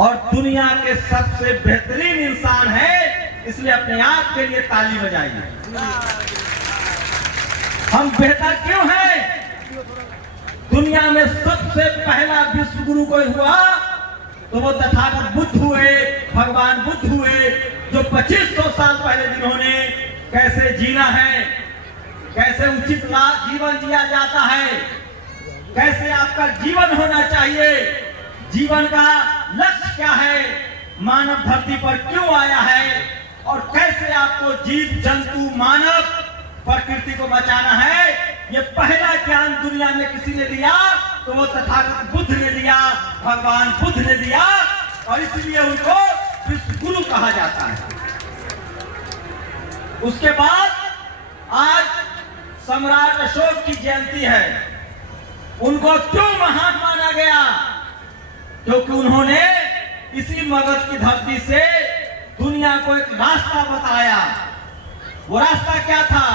और दुनिया के सबसे बेहतरीन इंसान है, इसलिए अपने आप के लिए ताली बजाइए। हम बेहतर क्यों हैं? दुनिया में सबसे पहला विश्व गुरु कोई हुआ तो वो तथागत बुद्ध हुए, भगवान बुद्ध हुए, जो 2500 साल पहले जिन्होंने कैसे जीना है, कैसे उचित जीवन जिया जाता है, कैसे आपका जीवन होना चाहिए, जीवन का लक्ष्य क्या है, मानव धरती पर क्यों आया है और कैसे आपको जीव जंतु मानव प्रकृति को बचाना है, ये पहला ज्ञान दुनिया में किसी ने दिया तो वो तथागत बुद्ध ने दिया, भगवान बुद्ध ने दिया, और इसलिए उनको विश्व गुरु कहा जाता है। उसके बाद आज सम्राट अशोक की जयंती है। उनको क्यों महान माना गया? क्योंकि उन्होंने इसी मगध की धरती से दुनिया को एक रास्ता बताया। वो रास्ता क्या था?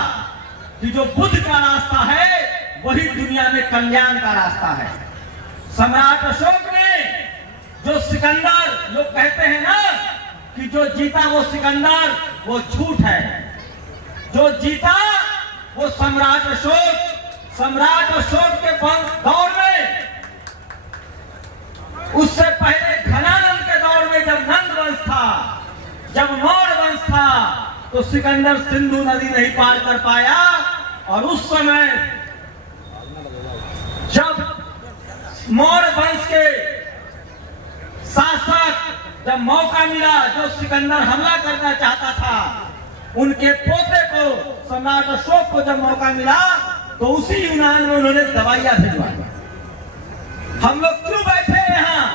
कि जो बुद्ध का रास्ता है वही दुनिया में कल्याण का रास्ता है। सम्राट अशोक ने जो सिकंदर, लोग कहते हैं ना कि जो जीता वो सिकंदर, वो झूठ है। जो जीता वो सम्राट अशोक। सम्राट अशोक के दौर में, उससे पहले घनानंद के दौर में जब नंद वंश था, जब मौर्य वंश था, तो सिकंदर सिंधु नदी नहीं पार कर पाया। और उस समय जब मौर्य वंश के शासक जब मौका मिला, जो सिकंदर हमला करना चाहता था, उनके पोते को सम्राट अशोक को जब मौका मिला तो उसी यूनान में उन्होंने दवाइयां भिजवाई। हम लोग क्यों बैठे हैं यहाँ?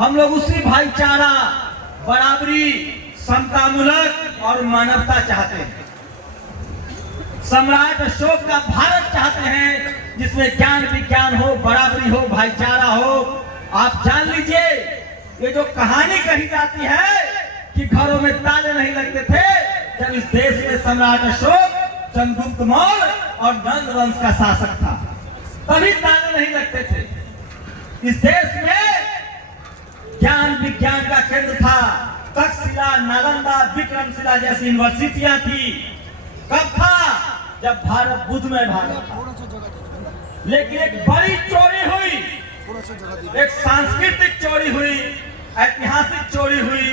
हम लोग उसी भाईचारा, बराबरी, समतामूलक और मानवता चाहते हैं। सम्राट अशोक का भारत चाहते हैं जिसमें ज्ञान विज्ञान हो, बराबरी हो, भाईचारा हो। आप जान लीजिए, ये जो कहानी कही जाती है कि घरों में ताले नहीं लगते थे, जब इस देश में सम्राट अशोक, चंद्रगुप्त मौर्य और नंद वंश का शासक था, तभी ताले नहीं लगते थे। इस देश में ज्ञान विज्ञान का केंद्र था। तक्षशिला, नालंदा, विक्रमशिला जैसी यूनिवर्सिटियां थी। कब था? जब भारत बुद्ध में भारत था। लेकिन एक बड़ी चोरी हुई, एक सांस्कृतिक चोरी हुई, ऐतिहासिक चोरी हुई।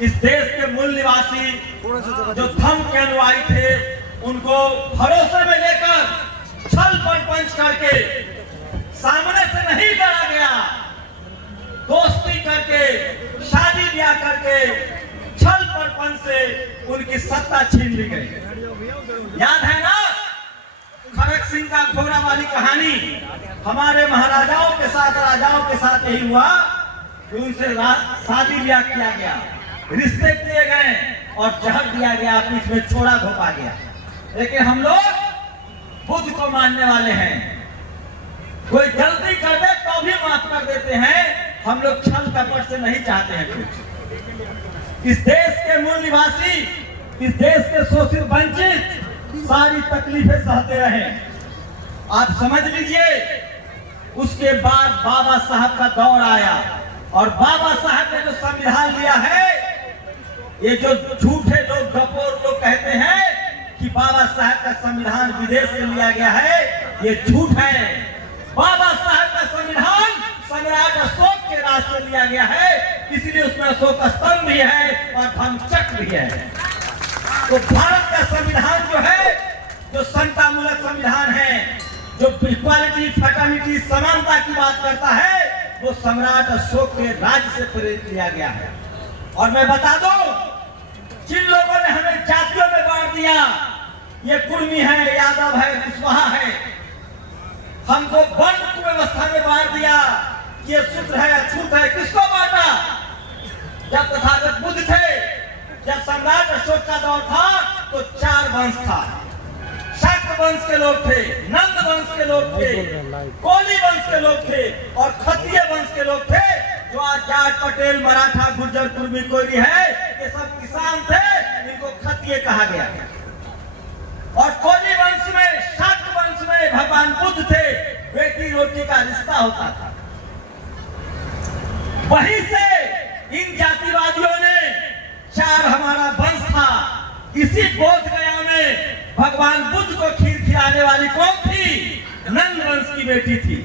इस देश के मूल निवासी जो धर्म के अनुयायी थे, उनको भरोसे में लेकर छल प्रपंच करके, सामने से नहीं डरा गया, दोस्ती करके, शादी ब्याह करके, छल प्रपंच से उनकी सत्ता छीन ली गई। याद है ना खड़क सिंह का घोड़ा वाली कहानी? हमारे महाराजाओं के साथ, राजाओं के साथ यही हुआ कि उनसे शादी ब्याह किया गया, रिश्ते किए गए और जहर दिया गया, बीच में छोड़ा घोपा गया। लेकिन हम लोग बुद्ध को मानने वाले हैं। कोई गलती कर दे तो भी माफ कर देते हैं। हम लोग छल कपट से नहीं चाहते हैं कुछ। इस देश के मूल निवासी, इस देश के शोषित वंचित सारी तकलीफें सहते रहे। आप समझ लीजिए, उसके बाद बाबा साहब का दौर आया और बाबा साहब ने जो संविधान लिया है, ये जो झूठे लोग, गपोर लोग कहते हैं कि बाबा साहब का संविधान विदेश से लिया गया है, ये झूठ है। बाबा साहब का संविधान सम्राट अशोक के राज से लिया गया है, इसलिए उसमें अशोक स्तंभ भी है और धर्म चक्र भी है। तो भारत का संविधान जो है, जो समतामूलक संविधान है, जो इक्वालिटी, फ्रेटर्निटी, समानता की बात करता है, वो सम्राट अशोक के राज से प्रेरित किया गया है। और मैं बता दूं, जिन लोगों ने हमें जातियों में बांट दिया, ये कुर्मी है, यादव है, कुशवाहा है, हमको वर्ण व्यवस्था में बांट दिया, ये शूद्र है, अछूत है, किसको बांटा? जब तथागत बुद्ध थे, जब सम्राट अशोक का दौर था, तो 4 वंश था। शाक्त वंश के लोग थे, नंद वंश के लोग थे, कोली वंश के लोग थे और क्षत्रिय वंश के लोग थे। जो आज जाट, पटेल, मराठा, गुर्जर, कुर्मी, कोयली है, ये सब किसान थे, इनको क्षत्रिय कहा गया। और कोली वंश में, शाक्त वंश में भगवान बुद्ध थे, बेटी रोटी का रिश्ता होता था। वहीं से इन जातिवादियों ने, चार हमारा वंश था, इसी बोध गया में भगवान बुद्ध को खीर खिलाने वाली कौन थी? नंद वंश की बेटी थी।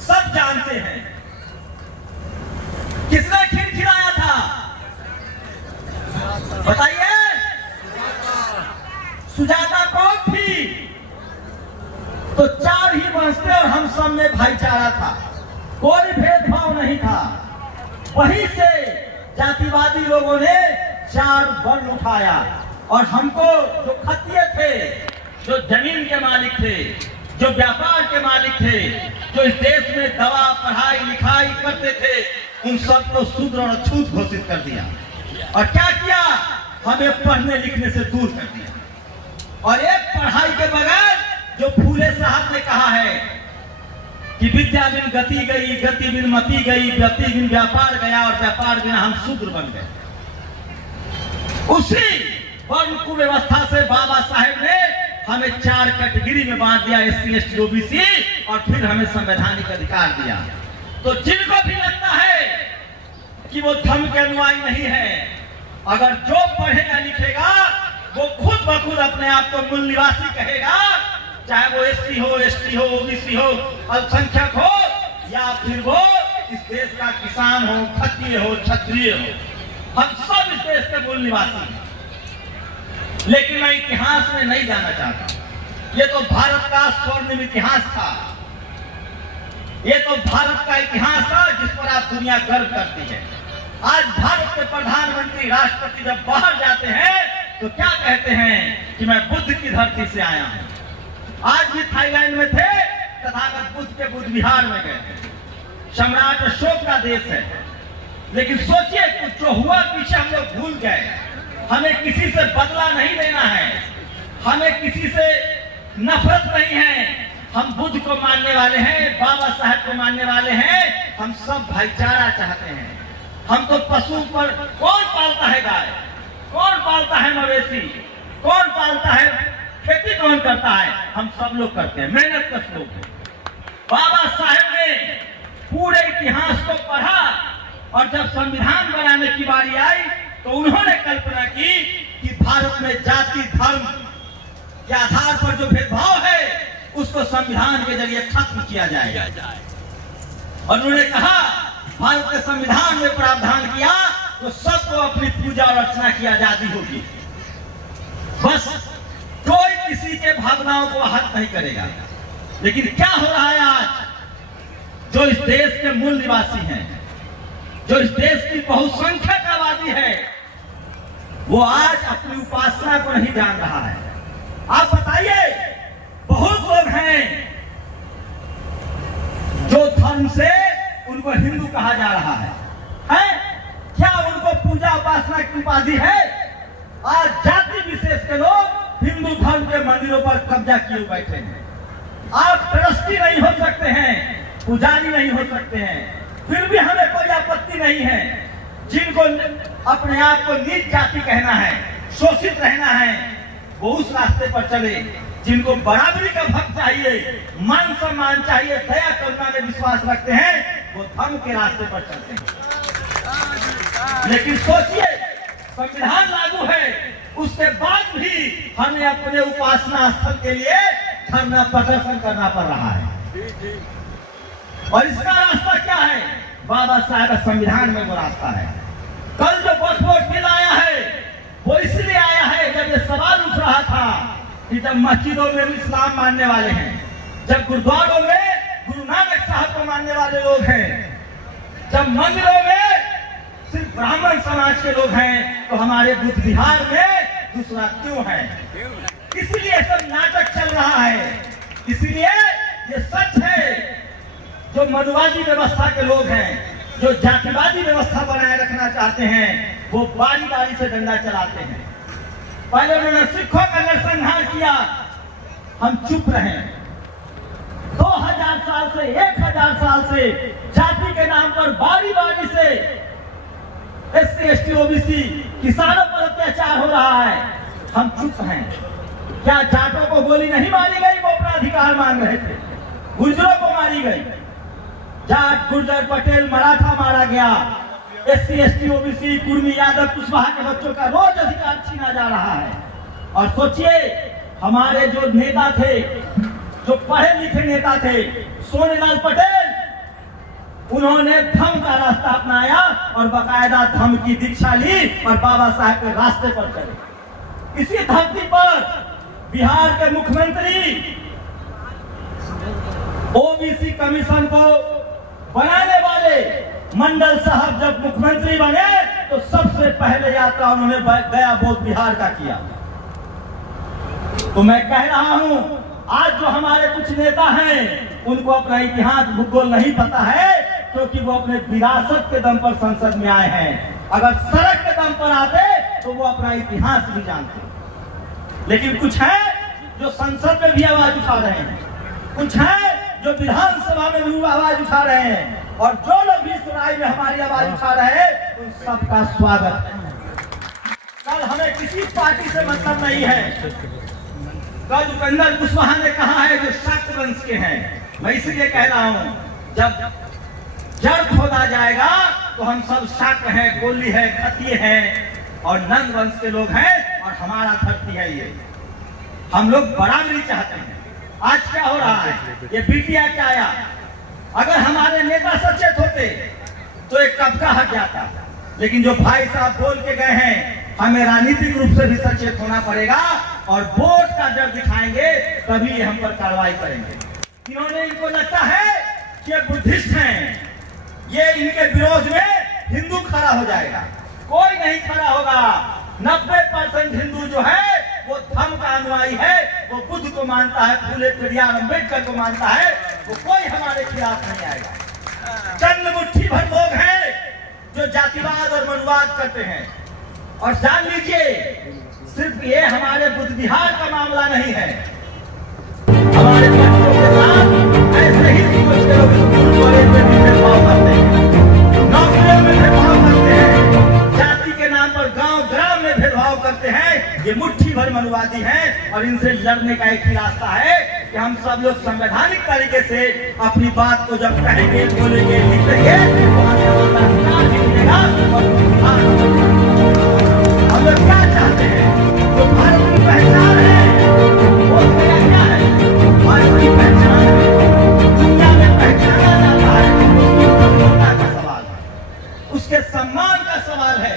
सब जानते हैं किसने खीर खिलाया था, बताइए। सुजाता कौन थी? तो चार ही वंश थे और हम सब में भाईचारा था, कोई भेदभाव नहीं था। वहीं से जातिवादी लोगों ने चार वर्ण उठाया और हमको, जो खत्रिय थे, जो जमीन के मालिक थे, जो व्यापार के मालिक थे, जो इस देश में दवा, पढ़ाई लिखाई करते थे, उन सबको शूद्र और अछूत घोषित कर दिया। और क्या किया? हमें पढ़ने लिखने से दूर कर दिया। और एक पढ़ाई के बगैर, जो फूले साहब ने कहा है कि विद्या बिन गति गई, गति बिन मति गई, गति बिन व्यापार गया और व्यापार बिना हम शूद्र बन गए, उसी वर्ण कुव्यवस्था से बाबा साहेब ने हमें चार कैटेगरी में बांट दिया, SC ST OBC, और फिर हमें संवैधानिक अधिकार दिया। तो जिनको भी लगता है कि वो धर्म के अनुयायी नहीं है, अगर जो पढ़ेगा लिखेगा वो खुद ब खुद अपने आप को मूल निवासी कहेगा, चाहे वो SC हो, ST हो, OBC हो, अल्पसंख्यक हो, या फिर वो इस देश का किसान हो, खत्रिय हो, क्षत्रिय हो, हम सब इस देश के मूल निवासी हैं। लेकिन मैं इतिहास में नहीं जाना चाहता। ये तो भारत का स्वर्णिम इतिहास था, ये तो भारत का इतिहास था जिस पर आज दुनिया गर्व करती है। आज भारत के प्रधानमंत्री, राष्ट्रपति जब बाहर जाते हैं तो क्या कहते हैं कि मैं बुद्ध की धरती से आया हूं। आज भी थाईलैंड में थे, तथागत बुद्ध के बुद्ध विहार में गए थे। सम्राट अशोक का देश है, लेकिन सोचिए कुछ जो हुआ पीछे हम लोग भूल गए। हमें किसी से बदला नहीं लेना है, हमें किसी से नफरत नहीं है। हम बुद्ध को मानने वाले हैं, बाबा साहेब को मानने वाले हैं, हम सब भाईचारा चाहते हैं। हम तो पशु पर, कौन पालता है गाय, कौन पालता है मवेशी, कौन पालता है, खेती कौन करता है? हम सब लोग करते हैं, मेहनत कश लोग हैं। बाबा साहेब ने पूरे इतिहास को पढ़ा और जब संविधान बनाने की बारी आई तो उन्होंने कल्पना की कि भारत में जाति धर्म के आधार पर जो भेदभाव है उसको संविधान के जरिए खत्म किया जाएगा। और उन्होंने कहा भारत के संविधान में प्रावधान किया तो सबको अपनी पूजा और अर्चना की आजादी होगी, बस कोई किसी के भावनाओं को आहत नहीं करेगा। लेकिन क्या हो रहा है आज? जो इस देश के मूल निवासी हैं, जो इस देश की बहुसंख्यक आबादी है, वो आज अपनी उपासना को नहीं जान रहा है। आप बताइए, बहुत लोग हैं जो धर्म से उनको हिंदू कहा जा रहा है? क्या उनको पूजा उपासना की उपाधि है? आज जाति विशेष के लोग हिंदू धर्म के मंदिरों पर कब्जा किए बैठे हैं। आप ट्रस्टी नहीं हो सकते हैं, पुजारी नहीं हो सकते हैं, फिर भी हमें कोई आपत्ति नहीं है। जिनको अपने आप को नीच जाति कहना है, शोषित रहना है, वो उस रास्ते पर चले। जिनको बराबरी का भक्त चाहिए, मान सम्मान चाहिए, दया करुणा में विश्वास रखते हैं, वो धर्म के रास्ते पर चलते हैं। लेकिन सोचिए, संविधान लागू है, उसके बाद भी हमें अपने उपासना स्थल के लिए धरना प्रदर्शन करना पड़ रहा है। और इसका रास्ता क्या है? बाबा साहब का संविधान में वो रास्ता है। कल जो वक्फ बिल आया है वो इसलिए आया है, जब ये सवाल उठ रहा था कि जब मस्जिदों में भी इस्लाम मानने वाले हैं, जब गुरुद्वारों में गुरु नानक साहब को मानने वाले लोग हैं, जब मंदिरों में सिर्फ ब्राह्मण समाज के लोग हैं, तो हमारे बुद्ध विहार में दूसरा क्यों है? इसलिए सब नाटक चल रहा है। इसलिए ये सच है, जो मनुवादी व्यवस्था के लोग हैं, जो जातिवादी व्यवस्था बनाए रखना चाहते हैं, वो बारी बारी से डंडा चलाते हैं। पहले उन्होंने सिखों का नरसंहार किया, हम चुप रहे। 2000 साल से, 1000 साल से जाति के नाम पर बारी बारी से SC ST OBC किसानों पर अत्याचार हो रहा है, हम चुप हैं। क्या जाटों को गोली नहीं मारी गई? वो अपना अधिकार मांग रहे थे। गुर्जरों को मारी गई, जाट गुर्जर पटेल मराठा मारा गया। SC ST OBC Kurmi Yadav Kushwaha के बच्चों का रोज अधिकार छीना जा रहा है। और सोचिए हमारे जो नेता थे, जो पढ़े लिखे नेता थे, सोनेलाल पटेल, उन्होंने धर्म का रास्ता अपनाया और बाकायदा धर्म की दीक्षा ली और बाबा साहब के रास्ते पर चले। इसी धरती पर बिहार के मुख्यमंत्री OBC कमीशन को बनाने वाले मंडल साहब जब मुख्यमंत्री बने तो सबसे पहले यात्रा उन्होंने गया बोध बिहार का किया। तो मैं कह रहा हूं आज जो हमारे कुछ नेता हैं उनको अपना इतिहास भूगोल नहीं पता है, क्योंकि वो अपने विरासत के दम पर संसद में आए हैं। अगर सड़क के दम पर आते तो वो अपना इतिहास भी जानते। लेकिन कुछ है जो संसद में भी आवाज उठा रहे हैं, कुछ है जो विधानसभा में भी आवाज उठा रहे हैं, और जो लोग भी सुनाई में हमारी आवाज उठा रहे हैं उन सबका स्वागत है। कल हमें किसी पार्टी से मतलब नहीं है। कल उपेंद्र कुशवाहा ने कहा है जो शाक्त वंश के हैं, मैं इसलिए कह रहा हूं जब जड़ खोदा जाएगा तो हम सब शाक्त हैं, कोली है, खत्ती है और नंद वंश के लोग हैं और हमारा धरती है ये। हम लोग बराबरी चाहते हैं। आज क्या हो रहा है, ये बीटिया क्या आया, अगर हमारे नेता सचेत होते तो एक तबका हट जाता। लेकिन जो भाई साहब बोल के गए हैं, हमें राजनीतिक रूप से भी सचेत होना पड़ेगा और वोट का डर दिखाएंगे तभी ये हम पर कार्रवाई करेंगे। इन्होंने, इनको लगता है कि ये बुद्धिस्ट हैं, ये इनके विरोध में हिंदू खड़ा हो जाएगा। कोई नहीं खड़ा होगा। 90% हिंदू जो है वो धर्म का अनुयायी है, वो बुद्ध को मानता है, फूले पेरियार अम्बेडकर को मानता है, वो कोई हमारे खिलाफ नहीं आएगा। चंद मुट्ठी भर लोग हैं जो जातिवाद और मनुवाद करते हैं। और जान लीजिए सिर्फ ये हमारे बुद्ध विहार का मामला नहीं है, हमारे बच्चों के साथ ऐसे ही सोच के लोग स्कूल कॉलेज में भी भेदभाव करते हैं, नौकरियों में भेदभाव करते हैं, जाति के नाम पर गांव ग्राम में भेदभाव करते हैं। ये मुट्ठी भर मनुवादी हैं और इनसे लड़ने का एक ही रास्ता है कि हम सब लोग संवैधानिक तरीके से अपनी बात को जब कहेंगे, बोलेंगे, लिखेंगे तो हमें हमारा अधिकार भी मिलेगा। और हम लोग क्या चाहते हैं, जो भारत की पहचान है वो मेरा क्या है, भारत की पहचान है, दुनिया में पहचाना जाता है, उसकी मान्यता का सवाल है, उसके सम्मान का सवाल है।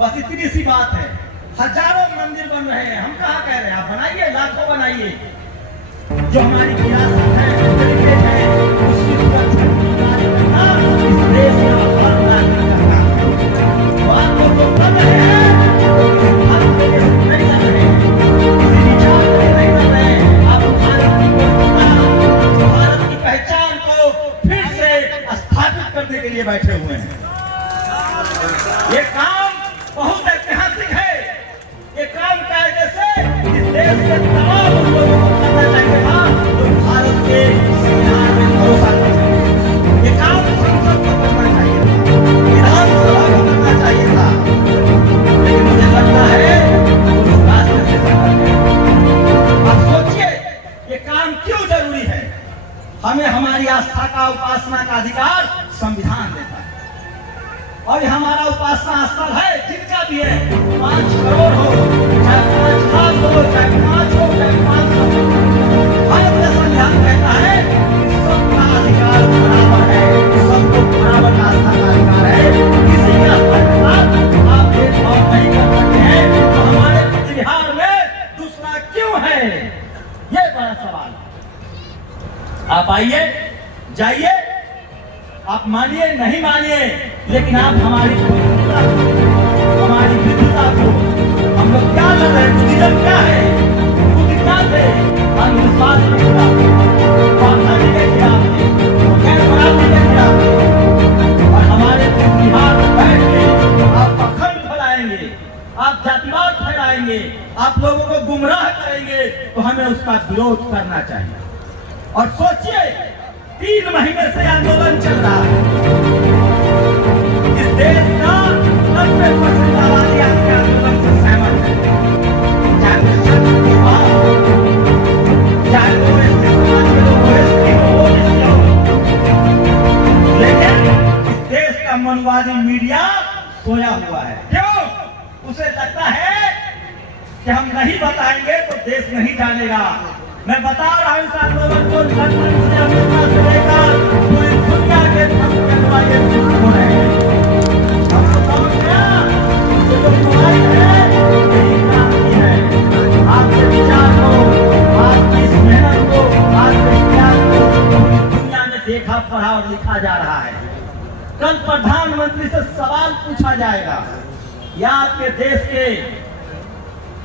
बस इतनी सी बात है। हजारों मंदिर बन रहे हैं, हम कहाँ कह रहे हैं आप बनाइए, लाखों बनाइए। जो हमारी विरासत है, हेरिटेज है, उसकी सुरक्षा करना इस देश का हक करना। तो आप लोग जो कर रहे हैं भारत के लिए नहीं कर रहे हैं, किसी विचार के लिए नहीं कर रहे हैं, आप भारत की एकता, भारत की पहचान को फिर से स्थापित करने के लिए बैठे हुए हैं। ये काम बहुत ऐतिहासिक है। ये काम कायदे से इस देश के तमाम लोगों को करना चाहिए था जो भारत के संविधान में भरोसा करते हैं। ये काम संसद को करना चाहिए था, विधानसभा को करना चाहिए था, लेकिन मुझे लगता है वो लोग रास्ते से करते हैं। आप सोचिए ये काम क्यों जरूरी है। हमें हमारी आस्था का, उपासना का अधिकार संविधान देता है और ये हमारा उपासना स्थल है, जिनका भी है, 5 करोड़ हो, चाहे 5 लाख हो, चाहे 5 हो, चाहे 500 हो, भारत का संविधान कहता है सबका अधिकार बराबर है, सबको बराबर आस्था का अधिकार है। किसी के आस्था के साथ आप भेदभाव नहीं कर सकते हैं। तो हमारे बिहार में दूसरा क्यों है, ये बड़ा सवाल है। आप आइए, जाइए, आप मानिए नहीं मानिए, लेकिन आप हमारी विविधता को, हम लोग क्या कर रहे हैं, बुद्धिज्म क्या है, बुद्ध क्या थे, अंधविश्वास के खिलाफ, पाखंड के खिलाफ, गैर बराबरी के खिलाफ। और हमारे बिहार में बैठ के आप पाखंड फैलाएंगे, आप जातिवाद फैलाएंगे, आप लोगों को गुमराह करेंगे, तो हमें उसका विरोध करना चाहिए। और सोचिए 3 महीने से आंदोलन चल रहा है, इस देश का 90% आबादी आपके आंदोलन से सहमत है, चाहे वो शब्द हो, चाहे वो इसके समाज के लोग हो, इसकी हो, लेकिन इस देश दुश्मनवादी मीडिया सोया हुआ है। क्यों? उसे लगता है कि हम नहीं बताएंगे तो देश नहीं जानेगा। मैं बता रहा हूं इस आंदोलन को लंदन से अमेरिका से लेकर पूरी दुनिया के धर्मवादी हो रहे हैं। हमको समझ गया कि जो मोबाइल है यही क्रांति है। आपके विचार को, आपकी इस मेहनत को, आपके ज्ञान को दुनिया में देखा, पढ़ा और लिखा जा रहा है। कल प्रधानमंत्री से सवाल पूछा जाएगा, या आपके देश के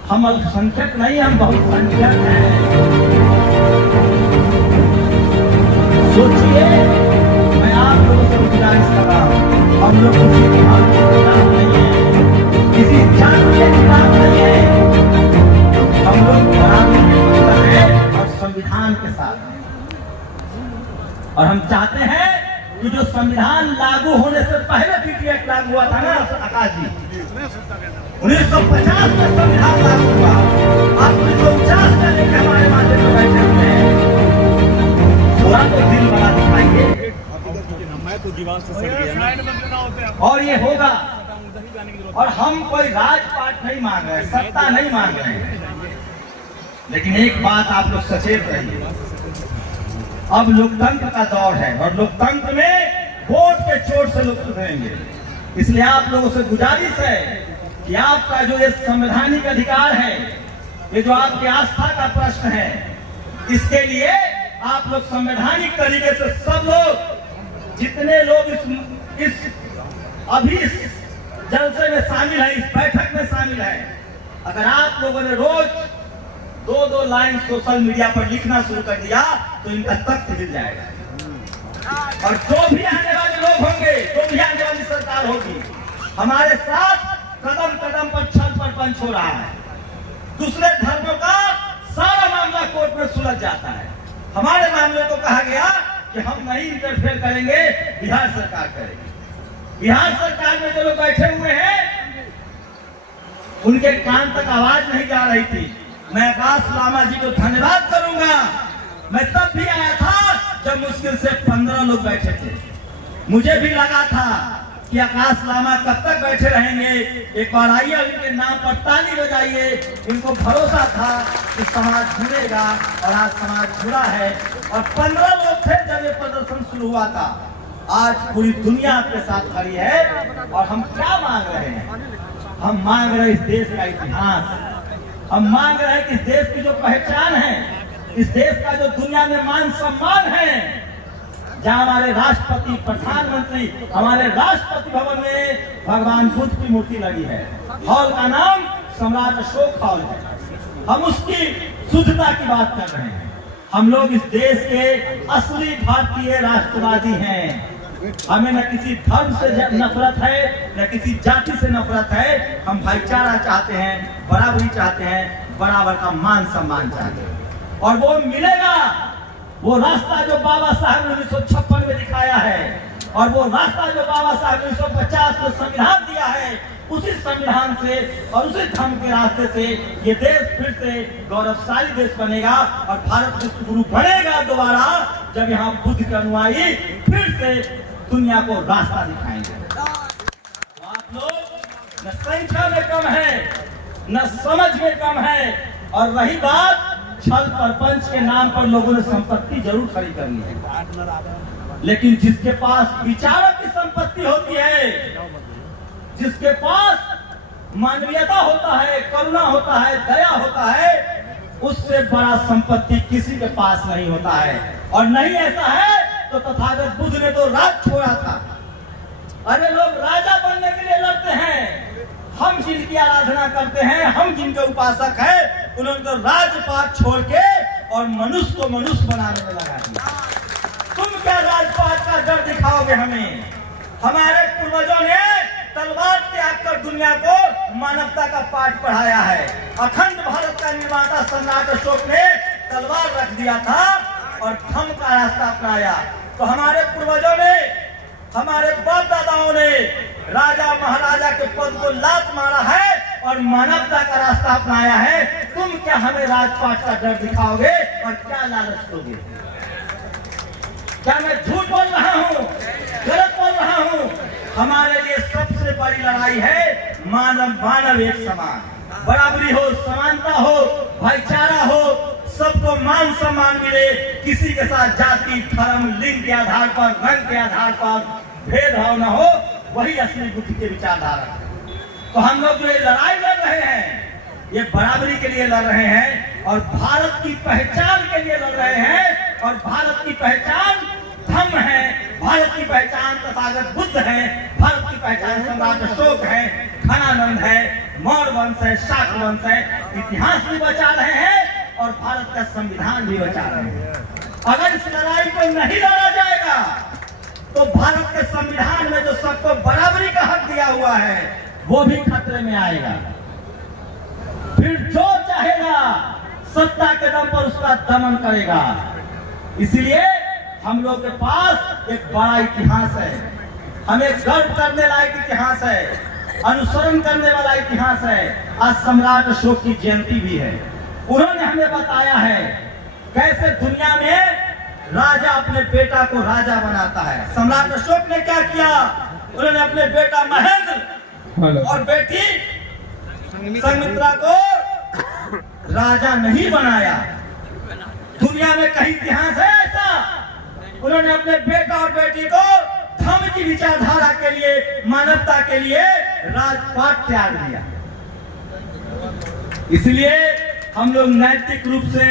हम अल्पसंख्यक नहीं, हम बहुसंख्यक हैं। सोचिए, मैं आप लोगों से गुजारिश कर रहा हूँ, हम लोग किसी धर्म के खिलाफ नहीं है, किसी जाति के खिलाफ नहीं है, हम लोग बराबरी के मतलब है और संविधान के साथ हैं। और हम चाहते हैं कि जो संविधान लागू होने से पहले पीटी एक्ट लागू हुआ था ना आकाश जी, 1950 में संविधान लागू हुआ, आप 1949 में लेकर हमारे माथे पर बैठे हुए हैं। थोड़ा तो दिल बड़ा दिखाइए। और ये होगा। और हम कोई राजपाट नहीं मांग रहे, सत्ता नहीं मांग रहे हैं, लेकिन एक बात आप लोग सचेत रहिए, अब लोकतंत्र का दौर है और लोकतंत्र में वोट के चोट से लोग सुधरेंगे। इसलिए आप लोगों से गुजारिश है कि आपका जो ये संवैधानिक अधिकार है, ये जो आपकी आस्था का प्रश्न है, इसके लिए आप लोग संवैधानिक तरीके से सब लोग, जितने लोग इस अभी इस जलसे में शामिल है, इस बैठक में शामिल है, अगर आप लोगों ने रोज 2-2 लाइन सोशल मीडिया पर लिखना शुरू कर दिया तो इनका तख्त मिल जाएगा। और जो भी आने वाले लोग होंगे, जो भी आने वाली सरकार होगी, हमारे साथ कदम कदम पर छल पर पंच हो रहा है। दूसरे धर्मों का सारा मामला कोर्ट में सुलझ जाता है। हमारे मामले को कहा गया कि हम नहीं इंटरफेयर करेंगे, बिहार सरकार करेगी। बिहार सरकार में जो लोग बैठे हुए हैं, उनके कान तक आवाज नहीं जा रही थी। मैं आकाश लामा जी को धन्यवाद करूंगा। मैं तब भी आया था जब मुश्किल से 15 लोग बैठे थे। मुझे भी लगा था कि आकाश लामा कब तक बैठे रहेंगे, एक बार आइए उनके नाम पर ताली बजाइए। इनको भरोसा था कि समाज जुड़ेगा और आज समाज जुड़ा है। और 15 लोग थे जब ये प्रदर्शन शुरू हुआ था। आज पूरी दुनिया आपके साथ खड़ी है। और हम क्या मांग रहे हैं? हम मांग रहे हैं इस देश का इतिहास, हम मांग रहे हैं कि इस देश की जो पहचान है, इस देश का जो दुनिया में मान सम्मान है, जहाँ हमारे राष्ट्रपति, प्रधानमंत्री, हमारे राष्ट्रपति भवन में भगवान बुद्ध की मूर्ति लगी है। हॉल का नाम सम्राट अशोक हॉल है। हम उसकी शुद्धता की बात कर रहे हैं। हम लोग इस देश के असली भारतीय राष्ट्रवादी हैं। हमें न किसी धर्म से नफरत है, न किसी जाति से नफरत है। हम भाईचारा चाहते हैं, बराबरी चाहते हैं, बराबर का मान सम्मान चाहते हैं। और वो मिलेगा, वो रास्ता जो बाबा साहब ने 1956 में दिखाया है, और वो रास्ता जो बाबा साहब ने 1950 में संविधान दिया है, उसी संविधान से और उसी धर्म के रास्ते से ये देश फिर से गौरवशाली देश बनेगा और भारत विश्व गुरु बनेगा दोबारा, जब यहाँ बुद्ध के अनुयायी फिर से दुनिया को रास्ता दिखाएंगे। आप लोग न संख्या में कम है, न समझ में कम है। और रही बात छल प्रपंच के नाम पर लोगों ने संपत्ति जरूर खड़ी करनी है, लेकिन जिसके पास विचारक की संपत्ति होती है, जिसके पास मानवीयता होता है, करुणा होता है, दया होता है, उससे बड़ा संपत्ति किसी के पास नहीं होता है। और नहीं ऐसा है तो तथागत बुद्ध ने तो राज छोड़ा था। अरे लोग राजा बनने के लिए लड़ते हैं, हम जिनकी आराधना करते हैं, हम जिनके उपासक हैं, उन्होंने तो राजपाट छोड़ के और मनुष्य को मनुष्य बनाने में लगा दिया। तुम क्या राजपाट का डर दिखाओगे हमें? हमारे पूर्वजों ने तलवार त्याग कर दुनिया को मानवता का पाठ पढ़ाया है। अखंड भारत का निर्माता सम्राट अशोक ने तलवार रख दिया था और धर्म का रास्ता अपनाया। तो हमारे पूर्वजों ने, हमारे बाप दादाओं ने राजा महाराजा के पद को लात मारा है और मानवता का रास्ता अपनाया है। तुम क्या हमें राजपाट का डर दिखाओगे और क्या लालच दोगे? क्या मैं झूठ बोल रहा हूँ, गलत बोल रहा हूँ? हमारे लिए सबसे बड़ी लड़ाई है मानव मानव एक समान, बराबरी हो, समानता हो, भाईचारा हो, सबको मान सम्मान मिले, किसी के साथ जाति धर्म लिंग के आधार पर, रंग के आधार पर भेदभाव न हो, वही असली बुद्ध के विचारधारा। तो हम लोग जो ये लड़ाई लड़ रहे हैं, ये बराबरी के लिए लड़ रहे हैं और भारत की पहचान के लिए लड़ रहे हैं। और भारत की पहचान धम्म है, भारत की पहचान तथागत बुद्ध है, भारत की पहचान सम्राट अशोक है, घनानंद है, मौर्य वंश है, शाक वंश है। इतिहास भी बचा रहे हैं और भारत का संविधान भी बचा रहे हैं। अगर इस लड़ाई को नहीं लड़ा जाएगा तो भारत के संविधान में जो सबको बराबरी का हक दिया हुआ है वो भी खतरे में आएगा। फिर जो चाहेगा सत्ता के दम पर उसका दमन करेगा। इसलिए हम लोग के पास एक बड़ा इतिहास है, हमें गर्व करने लायक इतिहास है, अनुसरण करने वाला इतिहास है। आज सम्राट अशोक की जयंती भी है। उन्होंने हमें बताया है कैसे दुनिया में राजा अपने बेटा को राजा बनाता है। सम्राट अशोक ने क्या किया, उन्होंने अपने बेटा महेंद्र और बेटी संघमित्रा को राजा नहीं बनाया। दुनिया में कहीं इतिहास है ऐसा? उन्होंने अपने बेटा और बेटी को धर्म की विचारधारा के लिए, मानवता के लिए राजपाट त्याग दिया। इसलिए हम लोग नैतिक रूप से,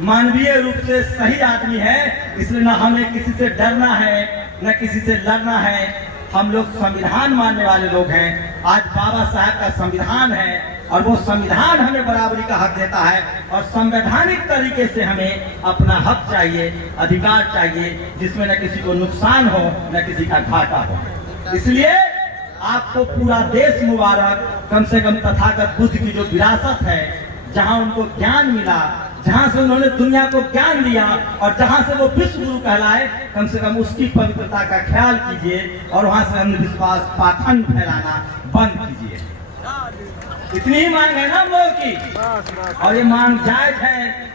मानवीय रूप से सही आदमी है, इसलिए न हमें किसी से डरना है न किसी से लड़ना है। हम लोग संविधान मानने वाले लोग हैं। आज बाबा साहब का संविधान है और वो संविधान हमें बराबरी का हक देता है और संवैधानिक तरीके से हमें अपना हक चाहिए, अधिकार चाहिए, जिसमें न किसी को नुकसान हो न किसी का घाटा हो। इसलिए आपको पूरा देश मुबारक। कम से कम तथागत बुद्ध की जो विरासत है, जहां उनको ज्ञान मिला, जहां से उन्होंने दुनिया को ज्ञान दिया और जहां से वो विश्व गुरु कहलाए, कम से कम उसकी पवित्रता का ख्याल कीजिए और वहां से अंधविश्वास पाखंड फैलाना बंद कीजिए। इतनी ही मांग है ना हम लोगों की, और ये मांग जायज है।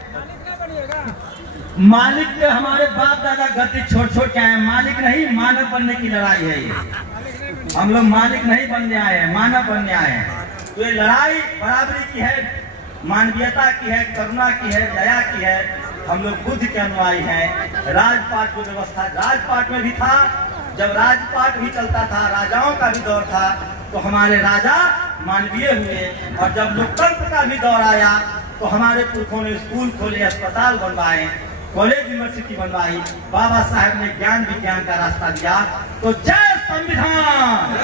मालिक के हमारे बाप दादा गति छोड़ छोड़ के आए, मालिक नहीं मानव बनने की लड़ाई है ये। हम लोग मालिक नहीं बनने आए हैं, मानव बनने आए हैं। तो ये लड़ाई बराबरी की है, मानवीयता की है, करुणा की है, दया की है। हम लोग बुद्ध के अनुयायी हैं। राजपाट जो व्यवस्था राजपाट में भी था, जब राजपाट भी चलता था, राजाओं का भी दौर था, तो हमारे राजा मानवीय हुए। और जब लोकतंत्र का भी दौर आया तो हमारे पुरखों ने स्कूल खोले, अस्पताल बनवाए, कॉलेज यूनिवर्सिटी बनवाई, बाबा साहब ने ज्ञान विज्ञान का रास्ता दिया। तो जय संविधान।